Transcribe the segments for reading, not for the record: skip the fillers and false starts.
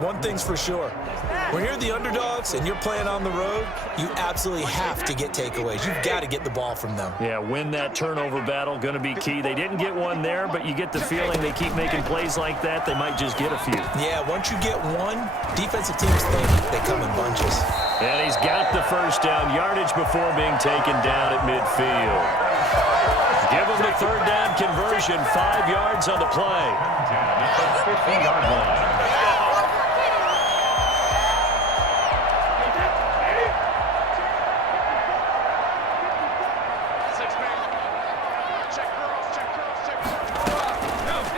One thing's for sure. When you're the underdogs and you're playing on the road, you absolutely have to get takeaways. You've got to get the ball from them. Yeah, win that turnover battle, going to be key. They didn't get one there, but you get the feeling they keep making plays like that, they might just get a few. Yeah, once you get one, defensive teams think they come in bunches. And he's got the first down yardage before being taken down at midfield. Give him the third down conversion, 5 yards on the play. 15-yard line.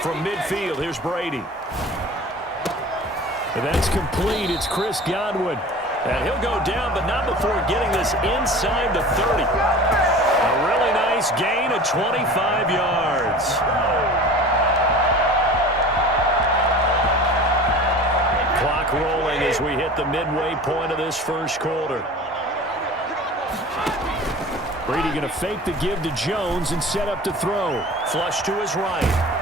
From midfield, here's Brady. And that's complete. It's Chris Godwin. And he'll go down, but not before getting this inside the 30. A really nice gain of 25 yards. Clock rolling as we hit the midway point of this first quarter. Brady going to fake the give to Jones and set up to throw. Flush to his right.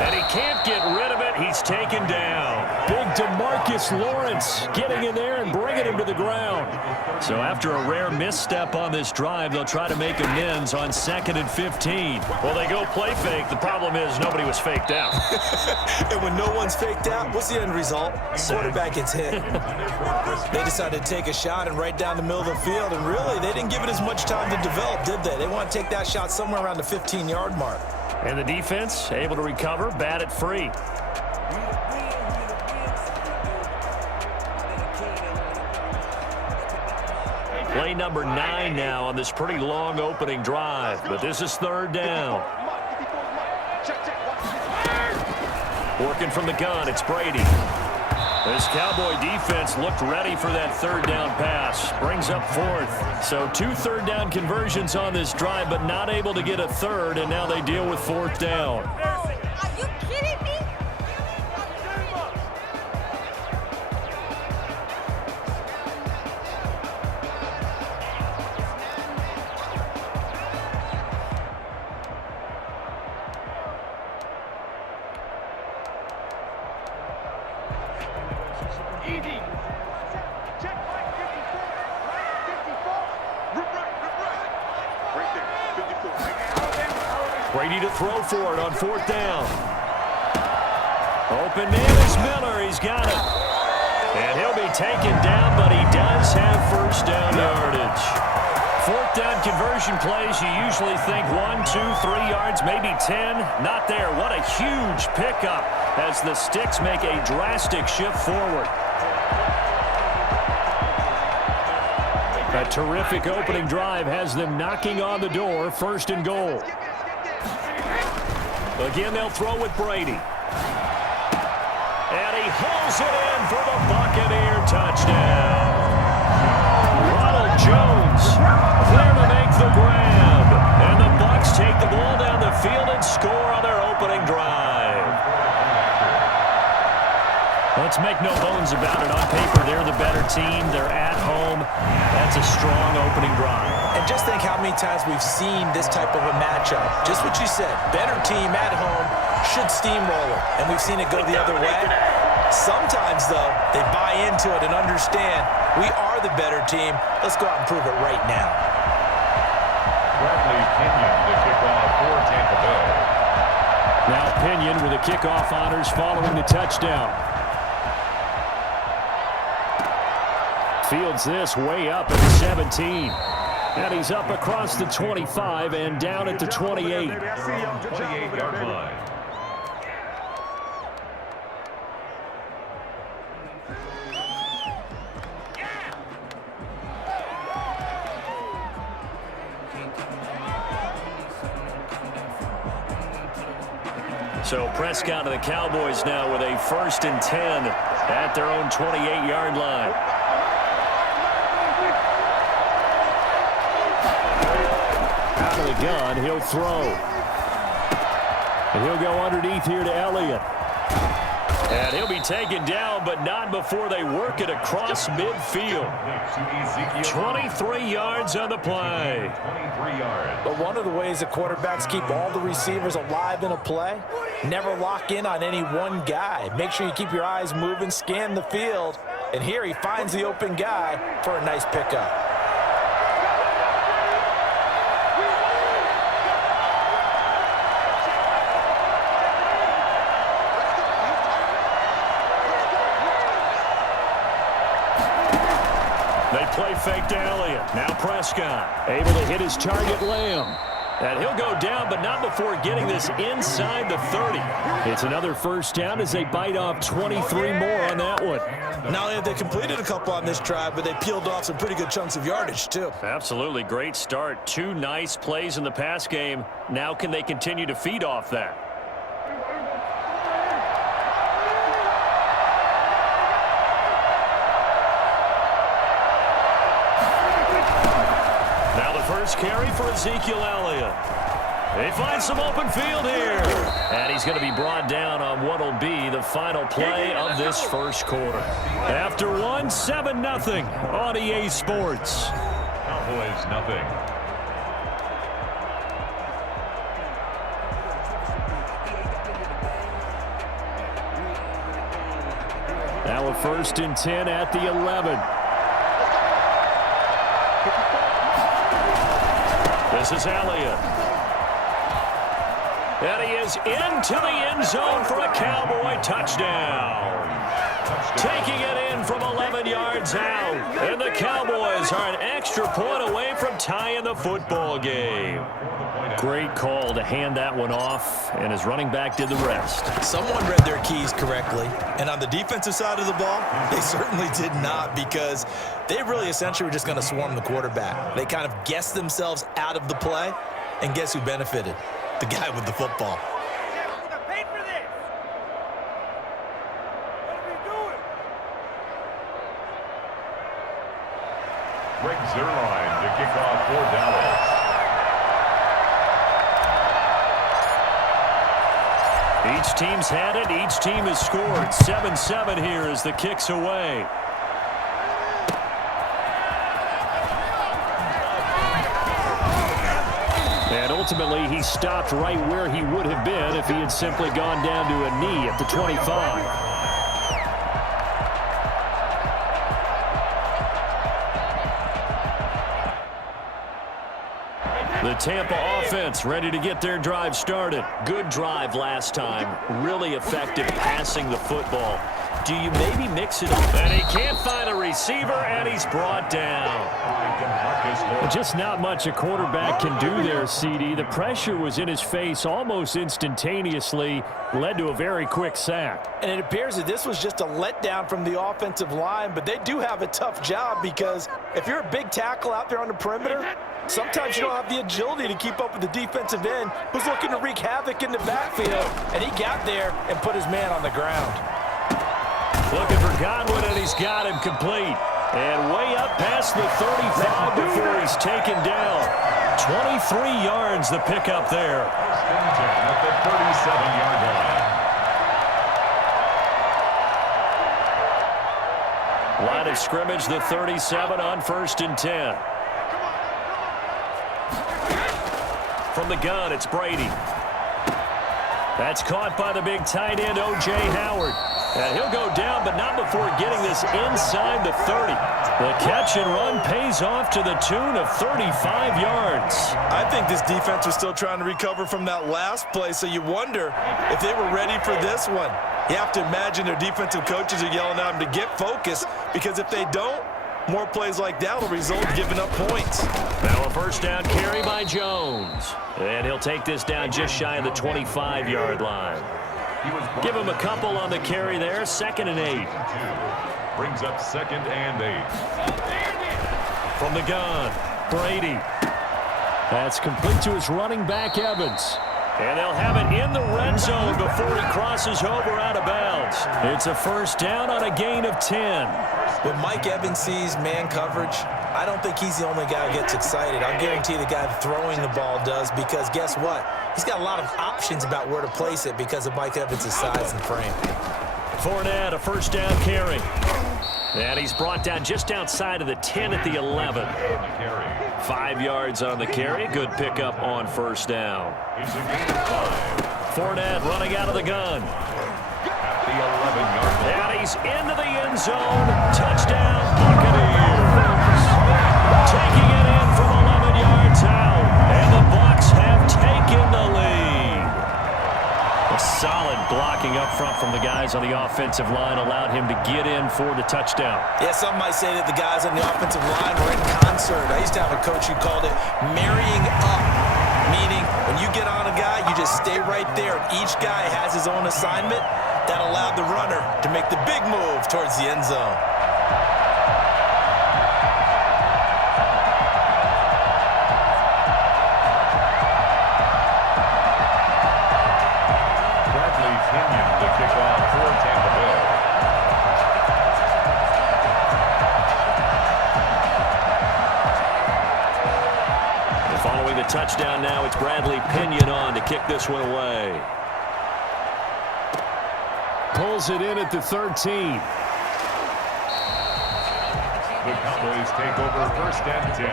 And he can't get rid of it. He's taken down. Big DeMarcus Lawrence getting in there and bringing him to the ground. So after a rare misstep on this drive, they'll try to make amends on 2nd and 15. Well, they go play fake. The problem is nobody was faked out. And when no one's faked out, what's the end result? Quarterback gets hit. They decided to take a shot and right down the middle of the field, and really, they didn't give it as much time to develop, did they? They want to take that shot somewhere around the 15-yard mark. And the defense able to recover, bat it free. Play number 9 now on this pretty long opening drive, but this is third down. Working from the gun, it's Brady. This Cowboy defense looked ready for that third down pass. Brings up 4th. So 2 third down conversions on this drive, but not able to get a third, and now they deal with 4th down. Are you kidding me? Brady to throw for it on 4th down. Open man is Miller. He's got it. And he'll be taken down, but he does have first down yardage. 4th down conversion plays, you usually think 1, 2, 3 yards, maybe 10. Not there. What a huge pickup as the Sticks make a drastic shift forward. A terrific opening drive has them knocking on the door, 1st and goal. Again, they'll throw with Brady. And he hauls it in for the Buccaneer touchdown. Ronald Jones clear to make the grab. And the Bucs take the ball down the field and score on their opening drive. Let's make no bones about it. On paper, they're the better team. They're at home. That's a strong opening drive. And just think how many times we've seen this type of a matchup. Just what you said, better team at home should steamroll it. And we've seen it go the other way. Sometimes, though, they buy into it and understand we are the better team. Let's go out and prove it right now. Bradley Pinion, the kickoff for Tampa Bay. Now Pinion with the kickoff honors following the touchdown. Fields this way up at the 17. And he's up across the 25 and down at the 28. 28-yard line. So Prescott and the Cowboys now with a 1st and 10 at their own 28-yard line. Out of the gun, he'll throw. And he'll go underneath here to Elliott. And he'll be taken down, but not before they work it across midfield. 23 yards on the play. 23 yards. But one of the ways that quarterbacks keep all the receivers alive in a play, never lock in on any one guy. Make sure you keep your eyes moving, scan the field. And here he finds the open guy for a nice pickup. They play fake to Elliott. Now Prescott able to hit his target, Lamb. And he'll go down, but not before getting this inside the 30. It's another first down as they bite off 23 more on that one. Not only have they completed a couple on this drive, but they peeled off some pretty good chunks of yardage, too. Absolutely great start. 2 nice plays in the pass game. Now can they continue to feed off that? First carry for Ezekiel Elliott. They find some open field here. And he's going to be brought down on what will be the final play of this first quarter. After one, 7-0 on EA Sports. Cowboys nothing. Now a 1st and 10 at the 11. This is Elliott. And he is into the end zone for a Cowboy touchdown. Taking it in from 11 yards out. And the Cowboys are an extra point away from tying the football game. Great call to hand that one off, and his running back did the rest. Someone read their keys correctly, and on the defensive side of the ball, they certainly did not, because they really essentially were just going to swarm the quarterback. They kind of guessed themselves out of the play, and guess who benefited? The guy with the football. Greg Zuerlein to kick off for Dallas. Each team's had it. Each team has scored. 7-7 here as the kick's away. And ultimately, he stopped right where he would have been if he had simply gone down to a knee at the 25. The Tampa offense ready to get their drive started. Good drive last time. Really effective passing the football. Do you maybe mix it up? And he can't find a receiver, and he's brought down. Just not much a quarterback can do there, CD. The pressure was in his face almost instantaneously. Led to a very quick sack. And it appears that this was just a letdown from the offensive line, but they do have a tough job, because if you're a big tackle out there on the perimeter, sometimes you don't have the agility to keep up with the defensive end who's looking to wreak havoc in the backfield, and he got there and put his man on the ground. Looking for Godwin, and he's got him complete. And way up past the 35 before he's taken down. 23 yards the pickup there. At the 37-yard line. Line of scrimmage, the 37 on 1st and 10. From the gun, it's Brady. That's caught by the big tight end, O.J. Howard. And he'll go down, but not before getting this inside the 30. The catch and run pays off to the tune of 35 yards. I think this defense was still trying to recover from that last play, so you wonder if they were ready for this one. You have to imagine their defensive coaches are yelling at them to get focused, because if they don't, more plays like that will result in giving up points. Now a first down carry by Jones. And he'll take this down just shy of the 25-yard line. Give him a couple on the carry there. 2nd and 8. Brings up 2nd and 8. From the gun, Brady. That's complete to his running back, Evans. And they'll have it in the red zone before he crosses over out of bounds. It's a first down on a gain of 10. When Mike Evans sees man coverage, I don't think he's the only guy who gets excited. I'll guarantee the guy throwing the ball does, because guess what? He's got a lot of options about where to place it because of Mike Evans' size and frame. Fournette, a first down carry. And he's brought down just outside of the 10 at the 11. 5 yards on the carry. Good pickup on first down. Fournette running out of the gun. At the 11-yard line. And he's into the end zone. Touchdown, Buccaneers. Taking it in from 11 yards out. And the Bucs have taken the lead. A solid blocking up front from the guys on the offensive line allowed him to get in for the touchdown. Yeah, some might say that the guys on the offensive line were in concert. I used to have a coach who called it marrying up, meaning when you get on a guy, you just stay right there. Each guy has his own assignment. That allowed the runner to make the big move towards the end zone. Touchdown now. It's Bradley Pinion on to kick this one away. Pulls it in at the 13. The Cowboys take over first and 10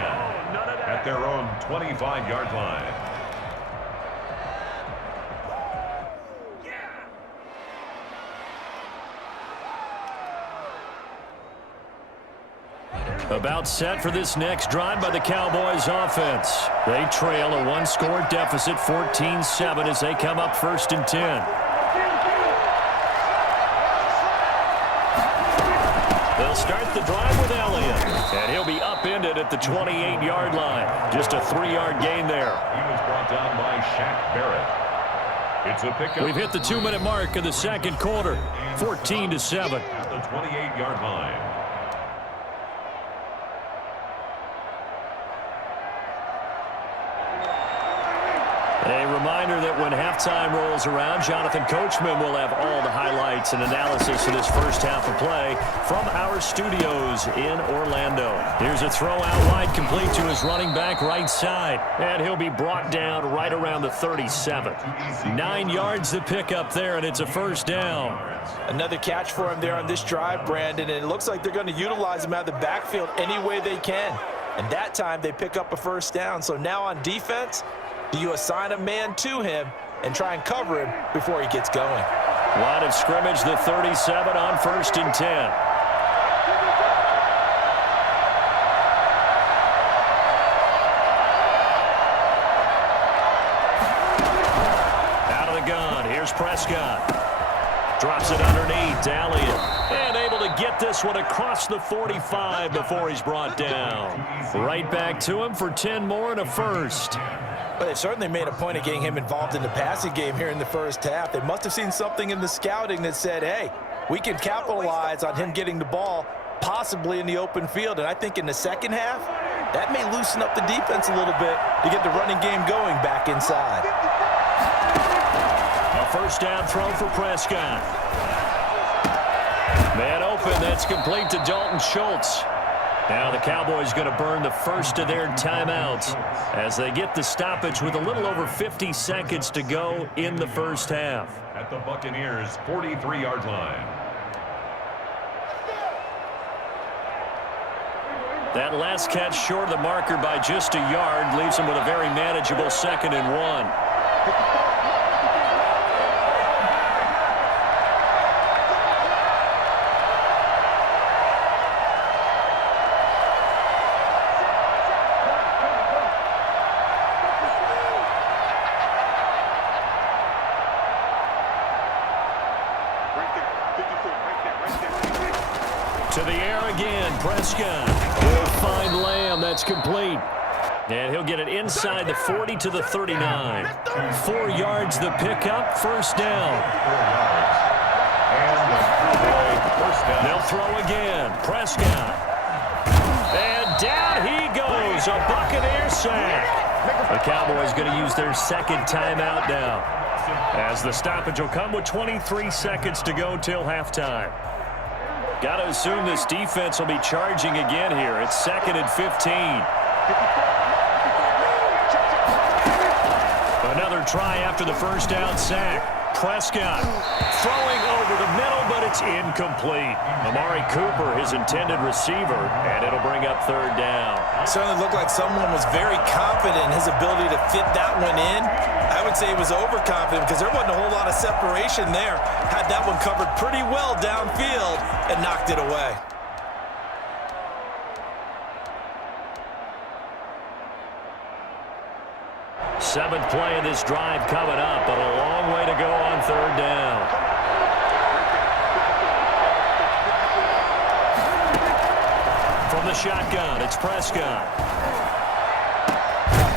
at their own 25-yard line. About set for this next drive by the Cowboys offense. They trail a one-score deficit, 14-7, as they come up first and 10. They'll start the drive with Elliott, and he'll be upended at the 28-yard line. Just a 3-yard gain there. He was brought down by Shaq Barrett. It's a pickup. We've hit the 2-minute mark of the second quarter, 14-7. At the 28-yard line. A reminder that when halftime rolls around, Jonathan Coachman will have all the highlights and analysis of this first half of play from our studios in Orlando. Here's a throw out wide, complete to his running back right side. And he'll be brought down right around the 37. 9 yards to pick up there, and it's a first down. Another catch for him there on this drive, Brandon, and it looks like they're going to utilize him out of the backfield any way they can. And that time they pick up a first down. So now on defense, do you assign a man to him and try and cover him before he gets going? Line of scrimmage, the 37 on first and 10. Out of the gun, here's Prescott. Drops it underneath to Elliott. And able to get this one across the 45 before he's brought down. Right back to him for 10 more and a first. But they certainly made a point of getting him involved in the passing game here in the first half. They must have seen something in the scouting that said, hey, we can capitalize on him getting the ball possibly in the open field. And I think in the second half, that may loosen up the defense a little bit to get the running game going back inside. A first down throw for Prescott. Man open, that's complete to Dalton Schultz. Now the Cowboys going to burn the first of their timeouts as they get the stoppage with a little over 50 seconds to go in the first half. At the Buccaneers' 43-yard line. That last catch short of the marker by just a yard leaves them with a very manageable 2nd and 1. To the air again, Prescott will find Lamb. That's complete. And he'll get it inside the 40 to the 39. 4 yards the pickup, first down. 4 yards. And the first down. They'll throw again. Prescott. And down he goes. A Buccaneer sack. The Cowboys going to use their second timeout now, as the stoppage will come with 23 seconds to go till halftime. Got to assume this defense will be charging again here. It's 2nd and 15. Another try after the first down sack. Prescott throwing over the middle, but it's incomplete. Amari Cooper, his intended receiver, and it'll bring up third down. It certainly looked like someone was very confident in his ability to fit that one in. I would say he was overconfident because there wasn't a whole lot of separation there. Had that one covered pretty well downfield and knocked it away. Seventh play of this drive coming up, but a long way to go on third down. From the shotgun, it's Prescott.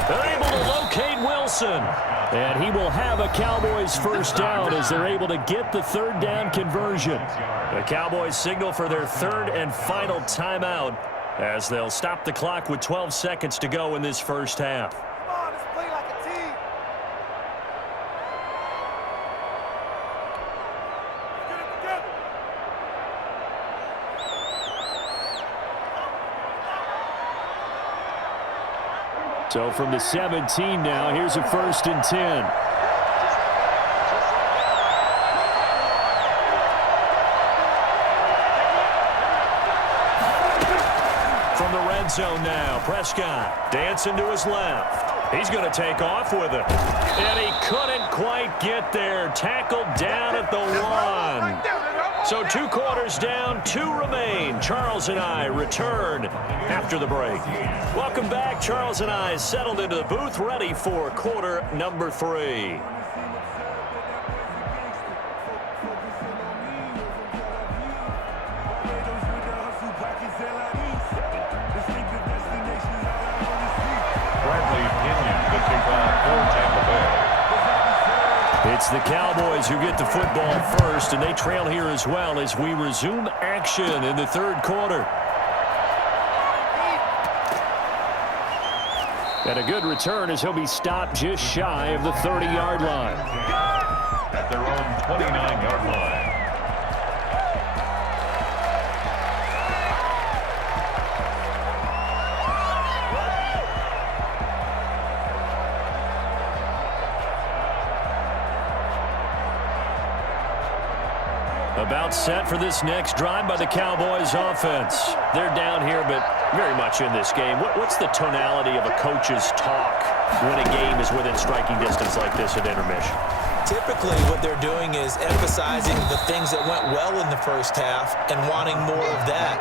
They're able to locate Wilson. And he will have a Cowboys first down as they're able to get the third down conversion. The Cowboys signal for their third and final timeout as they'll stop the clock with 12 seconds to go in this first half. So from the 17 now, here's a 1st and 10. From the red zone now, Prescott dancing to his left. He's going to take off with it. And he couldn't quite get there. Tackled down at the 1. So 2 quarters down, 2 remain. Charles and I return after the break. Welcome back. Charles and I settled into the booth, ready for quarter number 3. It's the Cowboys who get the football first, and they trail here as well as we resume action in the third quarter. And a good return as he'll be stopped just shy of the 30-yard line. At their own 29-yard line. About set for this next drive by the Cowboys offense. They're down here, but very much in this game. What's the tonality of a coach's talk when a game is within striking distance like this at intermission? Typically, what they're doing is emphasizing the things that went well in the first half and wanting more of that.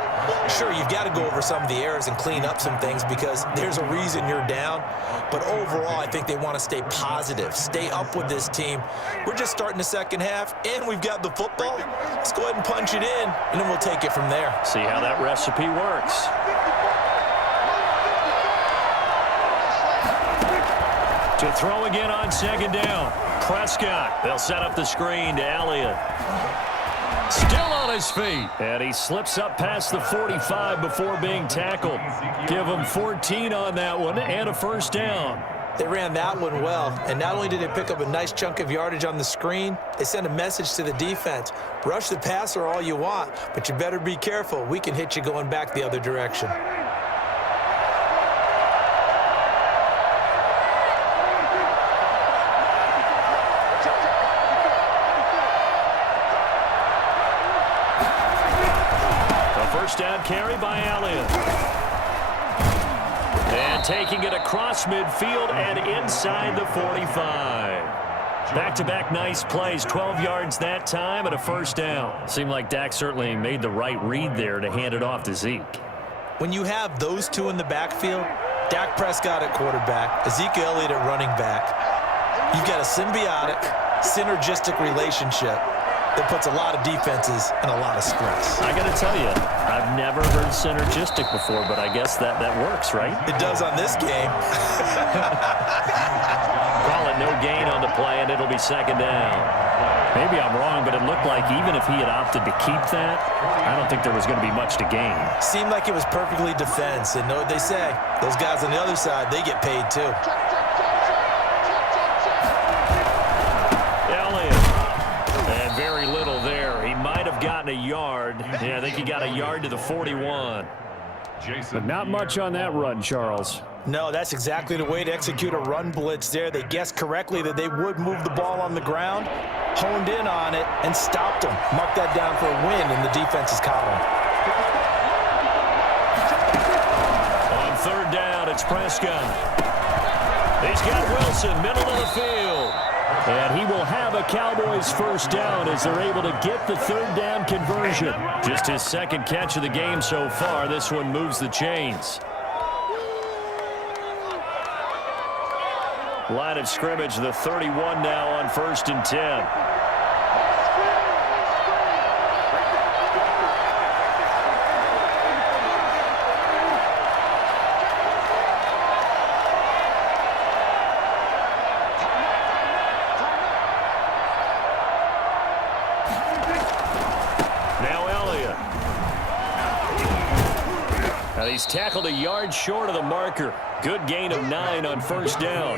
Sure, you've got to go over some of the errors and clean up some things because there's a reason you're down. But overall, I think they want to stay positive, stay up with this team. We're just starting the second half, and we've got the football. Let's go ahead and punch it in, and then we'll take it from there. See how that recipe works. To throw again on second down. Prescott. They'll set up the screen to Elliott. Still on his feet. And he slips up past the 45 before being tackled. Give him 14 on that one and a first down. They ran that one well, and not only did they pick up a nice chunk of yardage on the screen, they sent a message to the defense. Rush the passer all you want, but you better be careful. We can hit you going back the other direction. First down carry by Elliott. And taking it across midfield and inside the 45. Back-to-back nice plays, 12 yards that time and a first down. Seemed like Dak certainly made the right read there to hand it off to Zeke. When you have those two in the backfield, Dak Prescott at quarterback, Ezekiel Elliott at running back, you've got a symbiotic, synergistic relationship that puts a lot of defenses in a lot of stress. I got to tell you, I've never heard synergistic before, but I guess that works, right? It does on this game. Call it no gain on the play, and it'll be second down. Maybe I'm wrong, but it looked like even if he had opted to keep that, I don't think there was going to be much to gain. Seemed like it was perfectly defense, and know what they say. Those guys on the other side, they get paid too. Very little there. He might have gotten a yard. Yeah, I think he got a yard to the 41. But not much on that run, Charles. No, that's exactly the way to execute a run blitz there. They guessed correctly that they would move the ball on the ground, honed in on it, and stopped them. Mark that down for a win in the defense's column. On third down, it's Prescott. He's got Wilson, middle of the field. And he will have a Cowboys first down as they're able to get the third down conversion. Just his second catch of the game so far. This one moves the chains. Line of scrimmage, the 31 now on 1st and 10. He's tackled a yard short of the marker. Good gain of 9 on 1st down.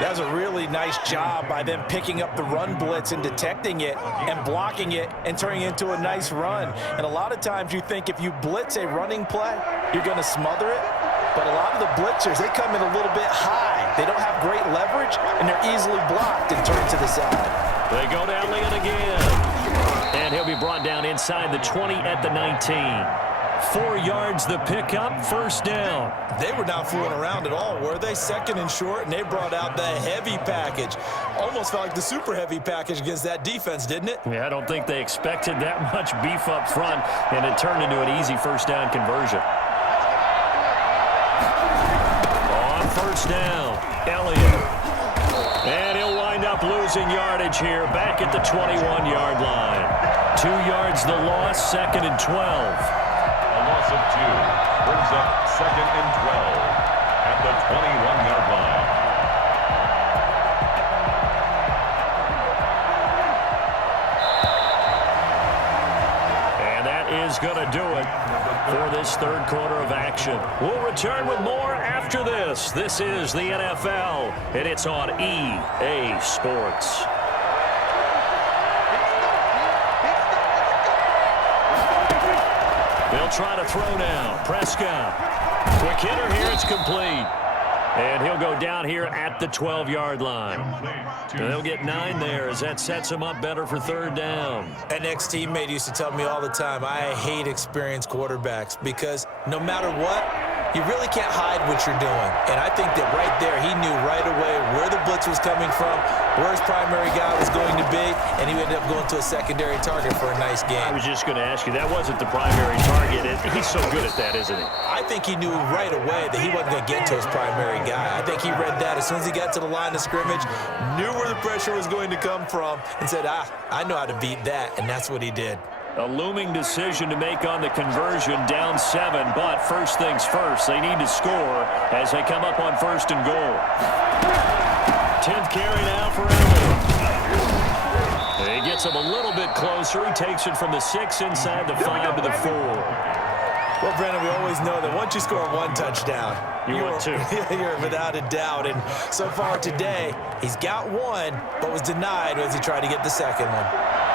That was a really nice job by them picking up the run blitz and detecting it and blocking it and turning it into a nice run. And a lot of times you think if you blitz a running play, you're going to smother it. But a lot of the blitzers, they come in a little bit high. They don't have great leverage, and they're easily blocked and turned to the side. They go to Elliott again. And he'll be brought down inside the 20 at the 19. 4 yards the pickup, first down. They were not fooling around at all, were they? Second and short, and they brought out the heavy package. Almost felt like the super heavy package against that defense, didn't it? Yeah, I don't think they expected that much beef up front, and it turned into an easy first down conversion. On first down, Elliott. And he'll wind up losing yardage here, back at the 21-yard line. 2 yards the loss, 2nd and 12. Loss of 2 brings up 2nd and 12 at the 21-yard line. And that is going to do it for this third quarter of action. We'll return with more after this. This is the NFL, and it's on EA Sports. They'll try to throw now. Prescott. Quick hitter here. It's complete. And he'll go down here at the 12-yard line. And they'll get 9 there as that sets him up better for third down. An ex-teammate used to tell me all the time, I hate experienced quarterbacks because no matter what, you really can't hide what you're doing. And I think that right there, he knew right away where the blitz was coming from, where his primary guy was going to be, and he ended up going to a secondary target for a nice game. I was just going to ask you, that wasn't the primary target. He's so good at that, isn't he? I think he knew right away that he wasn't going to get to his primary guy. I think he read that as soon as he got to the line of scrimmage, knew where the pressure was going to come from, and said, I know how to beat that, and that's what he did. A looming decision to make on the conversion, down 7, but first things first, they need to score as they come up on 1st and goal. 10th carry now for Elliott. He gets him a little bit closer. He takes it from the 6 inside the 5 to the 4. Well, Brandon, we always know that once you score 1 touchdown, want 2. You're without a doubt. And so far today, he's got 1, but was denied as he tried to get the second one.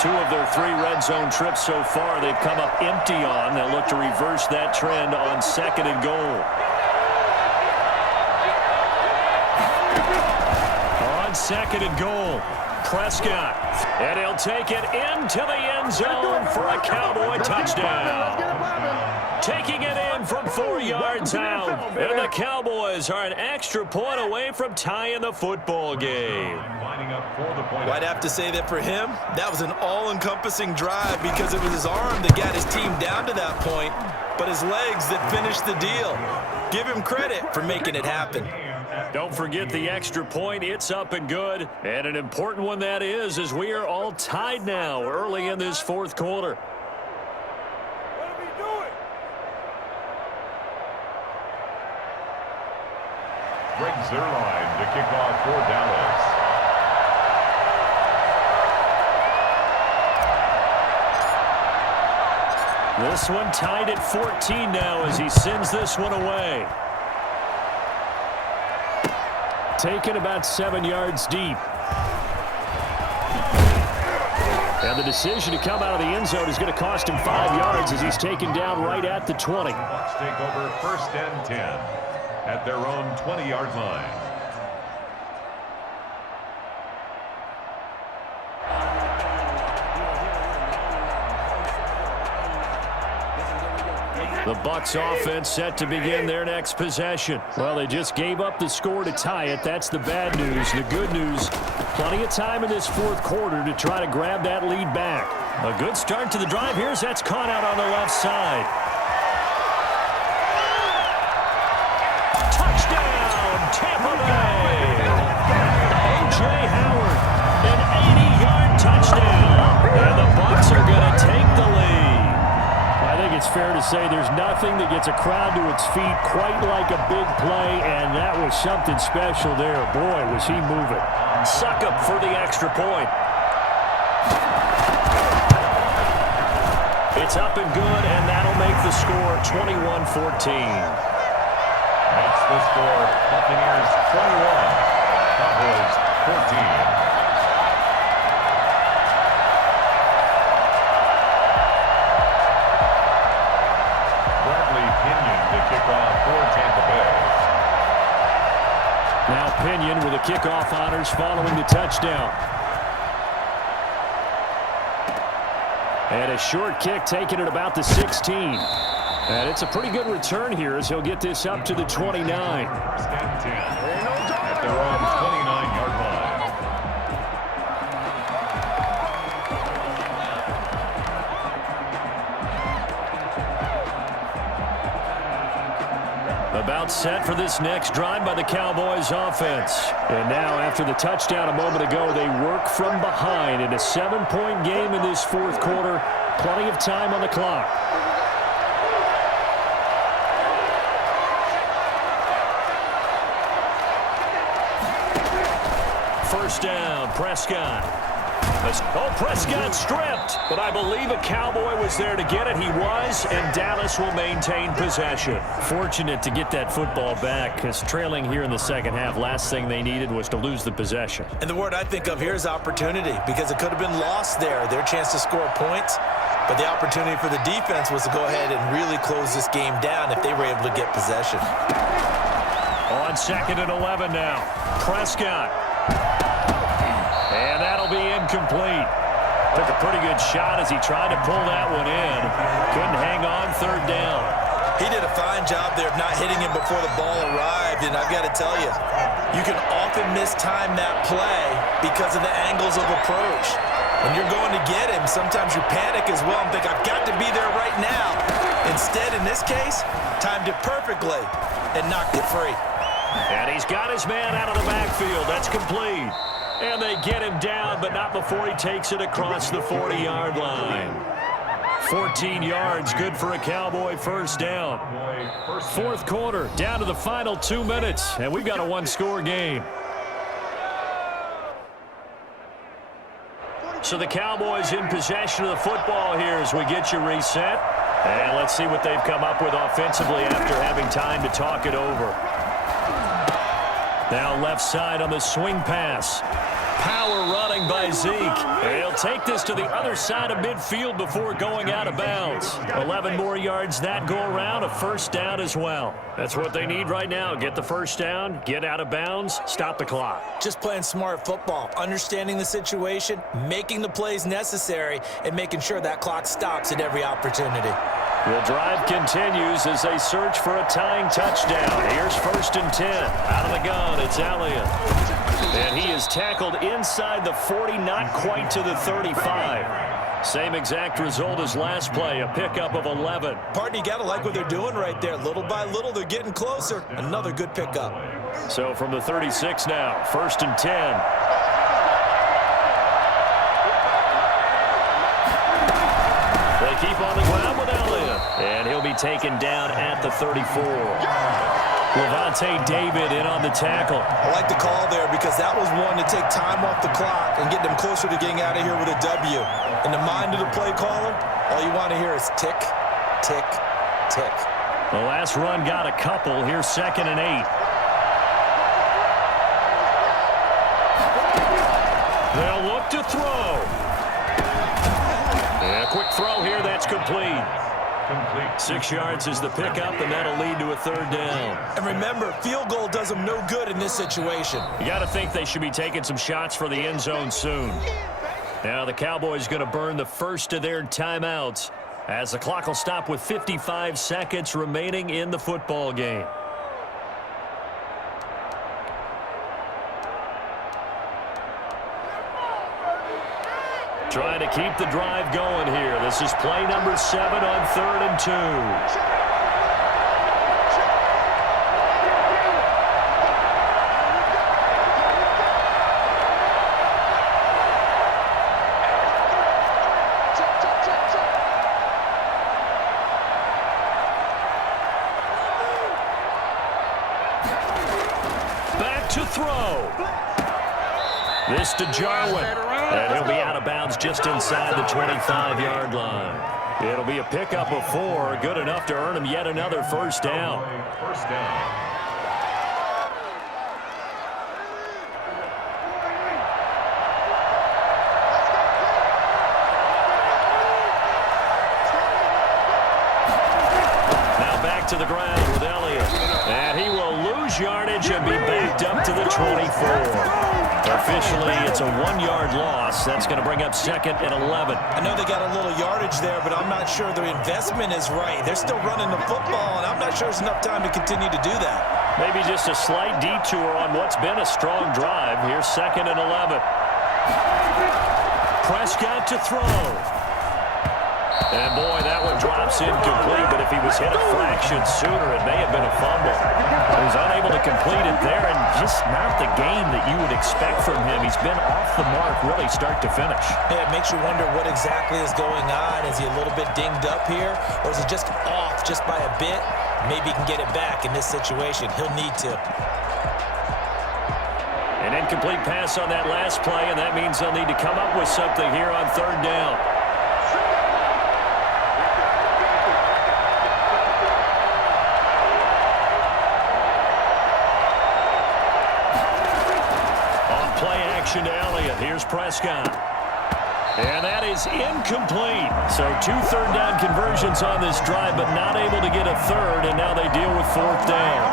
2 of their 3 red zone trips so far, they've come up empty on. They'll look to reverse that trend on 2nd and goal. On 2nd and goal, Prescott. And he'll take it into the end zone for a Cowboy touchdown. Taking it in from 4 yards out. And the Cowboys are an extra point away from tying the football game. Well, I'd have to say that for him, that was an all-encompassing drive because it was his arm that got his team down to that point, but his legs that finished the deal. Give him credit for making it happen. Don't forget the extra point. It's up and good. And an important one that is, as we are all tied now early in this fourth quarter. Greg Zuerlein to kick off for Dallas. This one tied at 14 now as he sends this one away. Taken about 7 yards deep. And the decision to come out of the end zone is going to cost him 5 yards as he's taken down right at the 20. Bucs take over 1st and 10. at their own 20-yard line. The Bucs offense set to begin their next possession. Well, they just gave up the score to tie it. That's the bad news. The good news, plenty of time in this fourth quarter to try to grab that lead back. A good start to the drive. Here's that's caught out on the left side. Touchdown, Tampa Bay. O.J. Howard, an 80-yard touchdown. And the Bucs are going to take the lead. I think it's fair to say there's nothing that gets a crowd to its feet quite like a big play, and that was something special there. Boy, was he moving. Suckup for the extra point. It's up and good, and that'll make the score 21-14. Makes the score Buccaneers 21, Cowboys 14. Now Pinion with the kickoff honors following the touchdown. And a short kick taken at about the 16. And it's a pretty good return here as he'll get this up to the 29. First and 10 at their own 29-yard line. About set for this next drive by the Cowboys offense. And now after the touchdown a moment ago, they work from behind in a 7-point game in this fourth quarter. Plenty of time on the clock. First down, Prescott. Oh, Prescott stripped, but I believe a Cowboy was there to get it. He was, and Dallas will maintain possession. Fortunate to get that football back, because trailing here in the second half, last thing they needed was to lose the possession. And the word I think of here is opportunity, because it could have been lost there, their chance to score points. But the opportunity for the defense was to go ahead and really close this game down if they were able to get possession. On 2nd and 11 now, Prescott. And that'll be incomplete. Took a pretty good shot as he tried to pull that one in. Couldn't hang on, third down. He did a fine job there of not hitting him before the ball arrived, and I've got to tell you, you can often mistime that play because of the angles of approach. When you're going to get him, sometimes you panic as well and think, I've got to be there right now. Instead, in this case, timed it perfectly and knocked it free. And he's got his man out of the backfield. That's complete. And they get him down, but not before he takes it across the 40-yard line. 14 yards, good for a Cowboy first down. Fourth quarter, down to the final 2 minutes, and we've got a one-score game. So the Cowboys in possession of the football here as we get you reset. And let's see what they've come up with offensively after having time to talk it over. Now left side on the swing pass. Power running by Zeke. He'll take this to the other side of midfield before going out of bounds. 11 more yards that go around, a first down as well. That's what they need right now. Get the first down, get out of bounds, stop the clock. Just playing smart football, understanding the situation, making the plays necessary, and making sure that clock stops at every opportunity. The drive continues as they search for a tying touchdown. Here's 1st and 10. Out of the gun, it's Elliott. And he is tackled inside the 40, not quite to the 35. Same exact result as last play, a pickup of 11. Partner, you got to like what they're doing right there. Little by little, they're getting closer. Another good pickup. So from the 36 now, 1st and 10. They keep on the ground with Elliott. And he'll be taken down at the 34. Levante David in on the tackle. I like the call there because that was one to take time off the clock and get them closer to getting out of here with a W. In the mind of the play caller, all you want to hear is tick, tick, tick. The last run got a couple. Here's 2nd and 8. They'll look to throw. And a quick throw here, that's complete. Complete. 6 yards is the pickup, and that'll lead to a third down. And remember, field goal does them no good in this situation. You got to think they should be taking some shots for the end zone soon. Now the Cowboys going to burn the first of their timeouts as the clock will stop with 55 seconds remaining in the football game. Trying to keep the drive going here. This is play number 7 on 3rd and 2. Back to throw. This to Jarwin. And he'll be out of bounds just inside the 25-yard line. It'll be a pickup of 4, good enough to earn him yet another first down. First down. Now back to the ground with Elliott. And he will lose yardage and be backed up to the 24. Officially, it's a 1-yard loss. That's going to bring up 2nd and 11. I know they got a little yardage there, but I'm not sure the investment is right. They're still running the football, and I'm not sure there's enough time to continue to do that. Maybe just a slight detour on what's been a strong drive. Here's 2nd and 11. Prescott to throw. And, boy, that one drops incomplete, but if he was hit a fraction sooner, it may have been a fumble. He was unable to complete it there, and just not the game that you would expect from him. He's been off the mark really start to finish. Yeah, it makes you wonder what exactly is going on. Is he a little bit dinged up here, or is he just off just by a bit? Maybe he can get it back in this situation. He'll need to. An incomplete pass on that last play, and that means they'll need to come up with something here on 3rd down. To Elliott. Here's Prescott. And that is incomplete. So 2 third-down conversions on this drive, but not able to get a third, and now they deal with 4th down.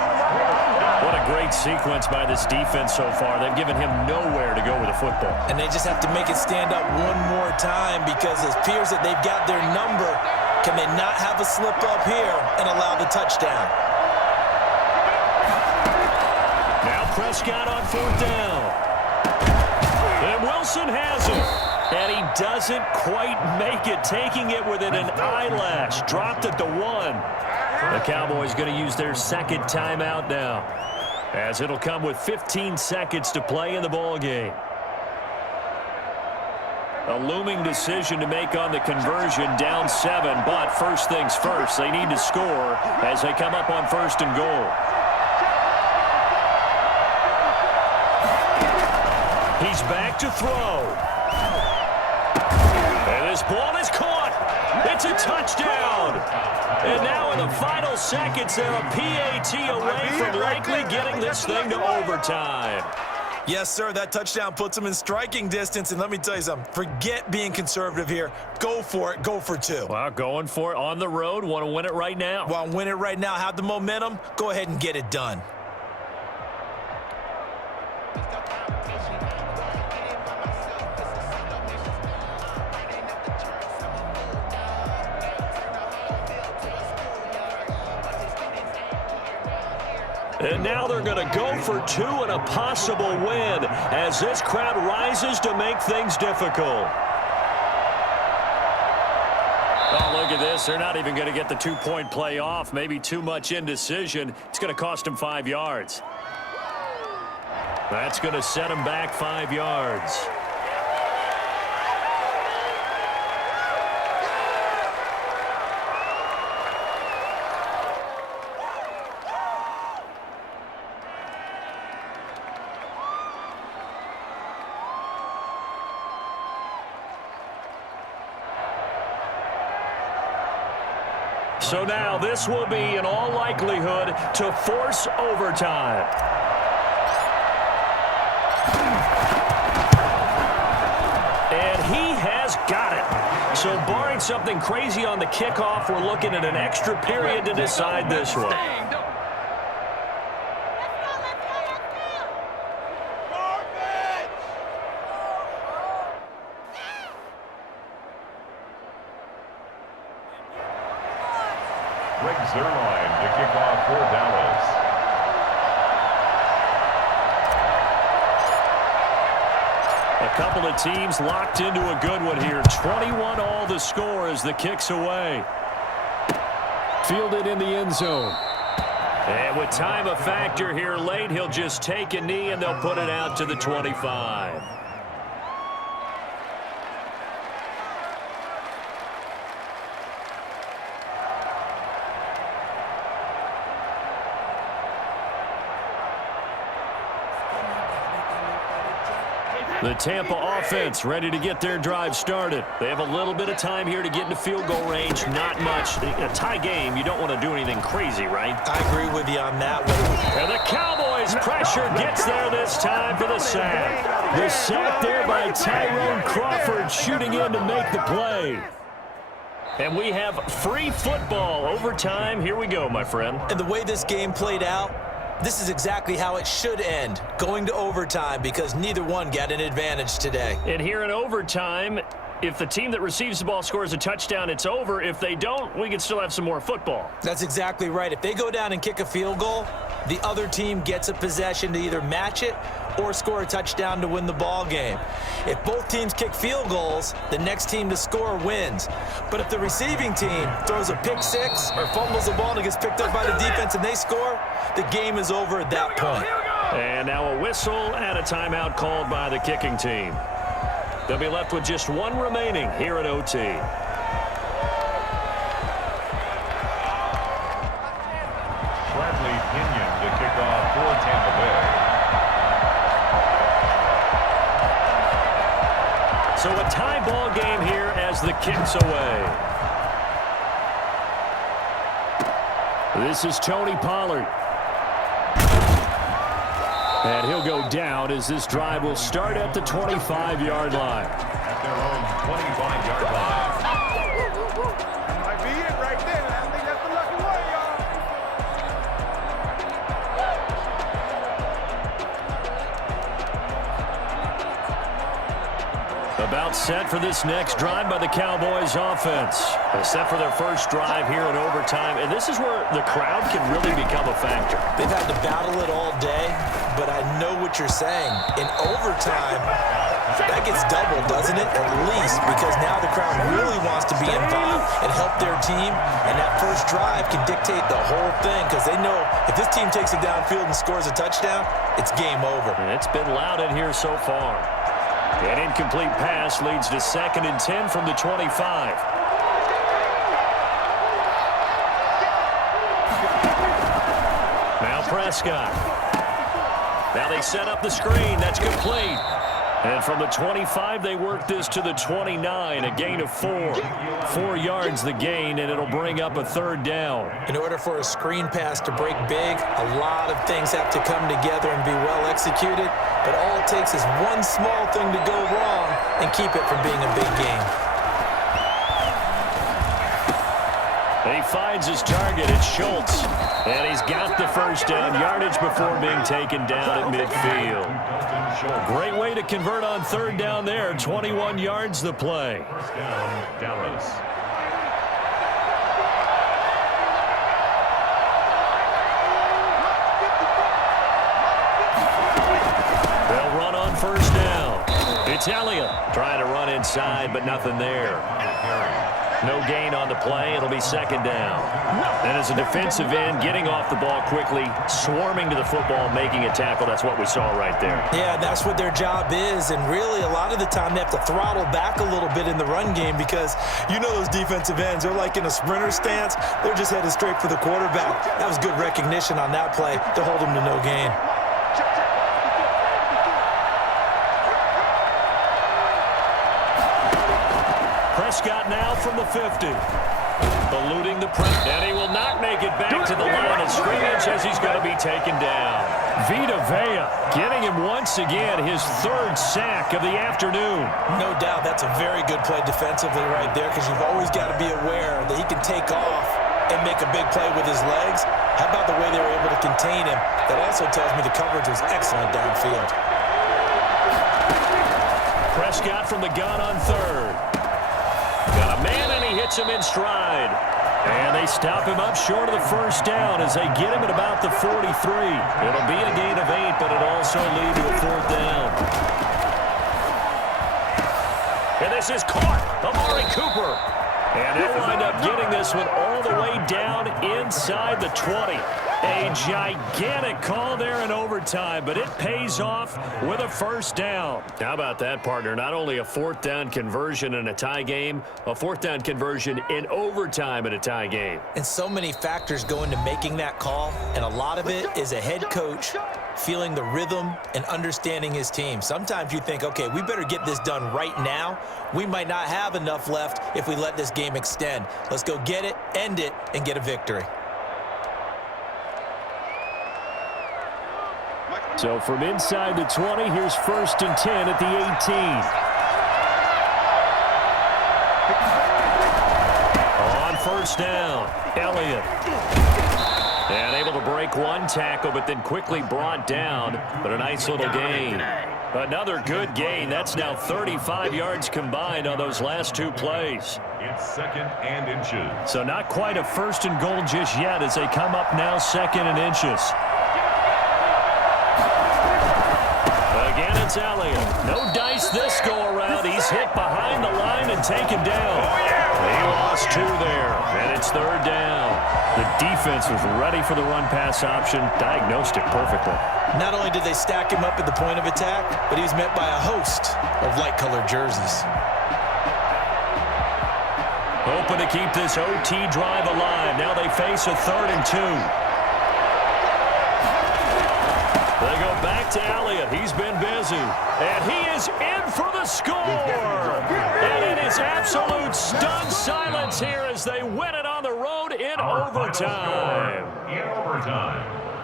What a great sequence by this defense so far. They've given him nowhere to go with the football. And they just have to make it stand up one more time because it appears that they've got their number. Can they not have a slip up here and allow the touchdown? Now Prescott on 4th down. And Wilson has it. And he doesn't quite make it, taking it within an eyelash. Dropped at the 1. The Cowboys going to use their 2nd timeout now, as it'll come with 15 seconds to play in the ball game. A looming decision to make on the conversion, down 7. But first things first, they need to score as they come up on 1st and goal. He's back to throw. And this ball is caught. It's a touchdown. And now in the final seconds, they're a PAT away from likely getting this thing to overtime. Yes, sir, that touchdown puts them in striking distance. And let me tell you something, forget being conservative here. Go for it. Go for 2. Well, going for it on the road. Want to win it right now. Want to win it right now, have the momentum, go ahead and get it done. And now they're going to go for 2 and a possible win as this crowd rises to make things difficult. Oh, look at this. They're not even going to get the 2-point play off. Maybe too much indecision. It's going to cost them 5 yards. That's going to set them back 5 yards. So now this will be, in all likelihood, to force overtime. And he has got it. So barring something crazy on the kickoff, we're looking at an extra period to decide this one. Greg Zerline to kick off for Dallas. A couple of teams locked into a good one here. 21 all the score as the kick's away. Fielded in the end zone. And with time a factor here late, he'll just take a knee and they'll put it out to the 25. The Tampa offense ready to get their drive started. They have a little bit of time here to get into field goal range. Not much. A tie game, you don't want to do anything crazy, right? I agree with you on that one. And the Cowboys pressure gets there this time for the sack. The sack there by Tyrone Crawford shooting in to make the play. And we have free football overtime. Here we go, my friend. And the way this game played out, this is exactly how it should end, going to overtime, because neither one got an advantage today. And here in overtime, if the team that receives the ball scores a touchdown, it's over. If they don't, we can still have some more football. That's exactly right. If they go down and kick a field goal, the other team gets a possession to either match it or score a touchdown to win the ball game. If both teams kick field goals, the next team to score wins. But if the receiving team throws a pick six or fumbles the ball and it gets picked up by the defense and they score, the game is over at that point. And now a whistle and a timeout called by the kicking team. They'll be left with just one remaining here at OT. Bradley Pinion to kick off for Tampa Bay. So a tie ball game here as the kick's away. This is Tony Pollard. And he'll go down as this drive will start at the 25-yard line. At their own 25-yard line. Might be it right there. I think that's the lucky one, y'all. About set for this next drive by the Cowboys offense. Set for their first drive here in overtime. And this is where the crowd can really become a factor. They've had to battle it all day, but I know what you're saying. In overtime, that gets doubled, doesn't it? At least, because now the crowd really wants to be involved and help their team. And that first drive can dictate the whole thing, because they know if this team takes it downfield and scores a touchdown, it's game over. And it's been loud in here so far. An incomplete pass leads to 2nd and 10 from the 25. Now Prescott. Now they set up the screen. That's complete. And from the 25, they work this to the 29, a gain of 4. 4 yards the gain, and it'll bring up a 3rd down. In order for a screen pass to break big, a lot of things have to come together and be well executed, but all it takes is one small thing to go wrong and keep it from being a big game. And he finds his target. It's Schultz. And he's got the first down yardage before being taken down at midfield. Great way to convert on 3rd down there. 21 yards the play. First down, Dallas. They'll run on 1st down. It's Elliott trying to run inside, but nothing there. No gain on the play. It'll be 2nd down. And as a defensive end, getting off the ball quickly, swarming to the football, making a tackle. That's what we saw right there. Yeah, that's what their job is. And really, a lot of the time, they have to throttle back a little bit in the run game because you know those defensive ends, they're like in a sprinter stance. They're just headed straight for the quarterback. That was good recognition on that play to hold him to no gain. Prescott now from the 50. Eluding the press, and he will not make make it back to the line of scrimmage as he's going to be taken down. Vita Vea getting him once again his third sack of the afternoon. No doubt that's a very good play defensively right there, because you've always got to be aware that he can take off and make a big play with his legs. How about the way they were able to contain him? That also tells me the coverage was excellent downfield. Prescott from the gun on third. Got a man, and he hits him in stride. And they stop him up short of the first down as they get him at about the 43. It'll be a gain of 8, but it'll also lead to a fourth down. And this is caught. Amari Cooper. And he'll wind up getting this one all the way down inside the 20. A gigantic call there in overtime, but it pays off with a first down. How about that, partner? Not only a fourth down conversion in a tie game, a fourth down conversion in overtime in a tie game. And so many factors go into making that call, and a lot of it is a head coach feeling the rhythm and understanding his team. Sometimes you think, okay, we better get this done right now. We might not have enough left if we let this game extend. Let's go get it, end it, and get a victory. So from inside the 20, here's 1st and 10 at the 18. On first down, Elliott. And able to break one tackle, but then quickly brought down. But a nice little gain. Another good gain. That's now 35 yards combined on those last two plays. It's 2nd and inches. So not quite a 1st and goal just yet as they come up now 2nd and inches. Again, it's Elliott. No dice this go-around. He's hit behind the line and taken down. He lost 2 there, and it's 3rd down. The defense was ready for the run-pass option, diagnosed it perfectly. Not only did they stack him up at the point of attack, but he was met by a host of light-colored jerseys. Hoping to keep this OT drive alive. Now they face a 3rd and 2. They go back to Elliott. He's been busy. And he is in for the score. And it is absolute stunned silence here as they win it on the road in overtime.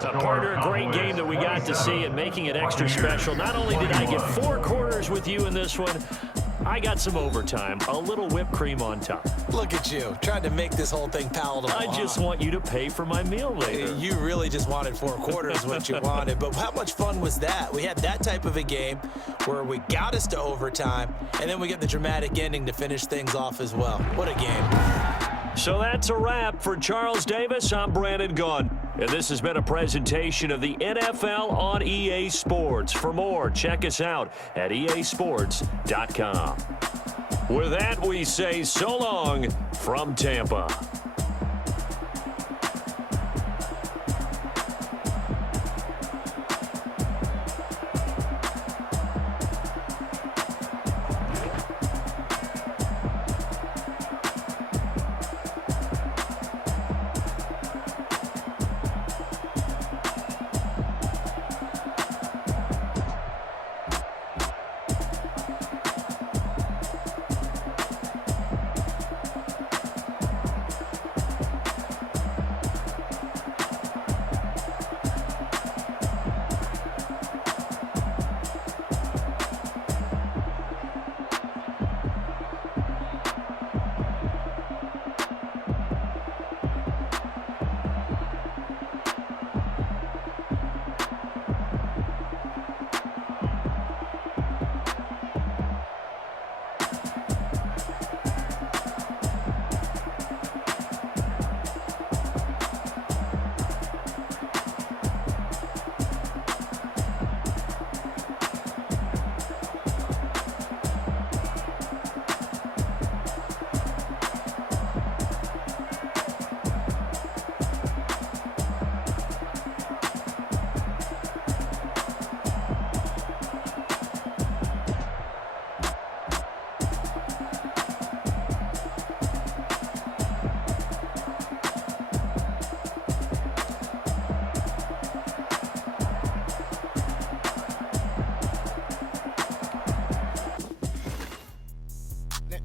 A partner, a great game that we got to see and making it extra special. Not only did I get 4 quarters with you in this one, I got some overtime, a little whipped cream on top. Look at you, trying to make this whole thing palatable. I just want you to pay for my meal later. You really just wanted 4 quarters, what you wanted. But how much fun was that? We had that type of a game where we got us to overtime, and then we get the dramatic ending to finish things off as well. What a game. So that's a wrap for Charles Davis. I'm Brandon Gunn. And this has been a presentation of the NFL on EA Sports. For more, check us out at easports.com. With that, we say so long from Tampa.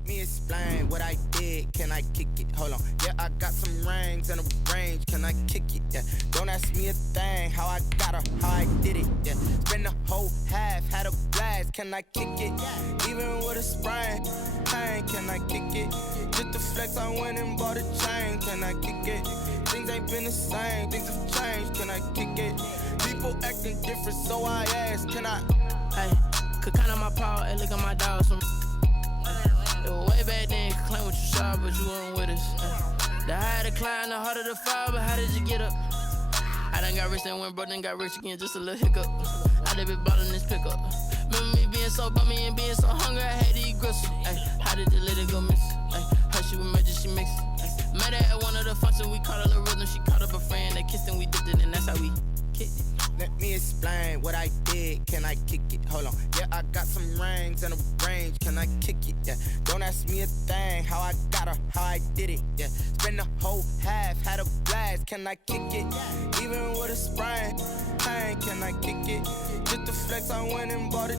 Explain what I did. Can I kick it? Hold on. Yeah, I got some rings and a range. can I kick it? Yeah, don't ask me a thing, how I got her, how I did it. Yeah, spend the whole half, had a blast, can I kick it? Even with a sprain, pain, can I kick it? Just the flex, I went and bought a chain, can I kick it? Things ain't been the same, things have changed, can I kick it? People acting different, so I ask, can I? Hey, could count on my power, hey, look at my dogs. It was way back then, could claim what you saw, but you weren't with us. The higher the climb, the harder the fall, but how did you get up? I done got rich and went broke, then got rich again, just a little hiccup. I done been ballin' this pickup. Remember me being so bummy and being so hungry, I had to eat gristle. Ay, how did the lady go miss? Ay, how she was magic, she mixed. Met her at one of the functions, we caught a little rhythm, she caught up a friend, they kissed and we dipped it, and that's how we kicked it. Let me explain what I did, can I kick it? Hold on, yeah, I got some rings and a range, can I kick it? Yeah, don't ask me a thing, how I got her, how I did it. Yeah, spend the whole half, had a blast, can I kick it? Even with a sprain, pain, can I kick it? Just the flex, I went and bought a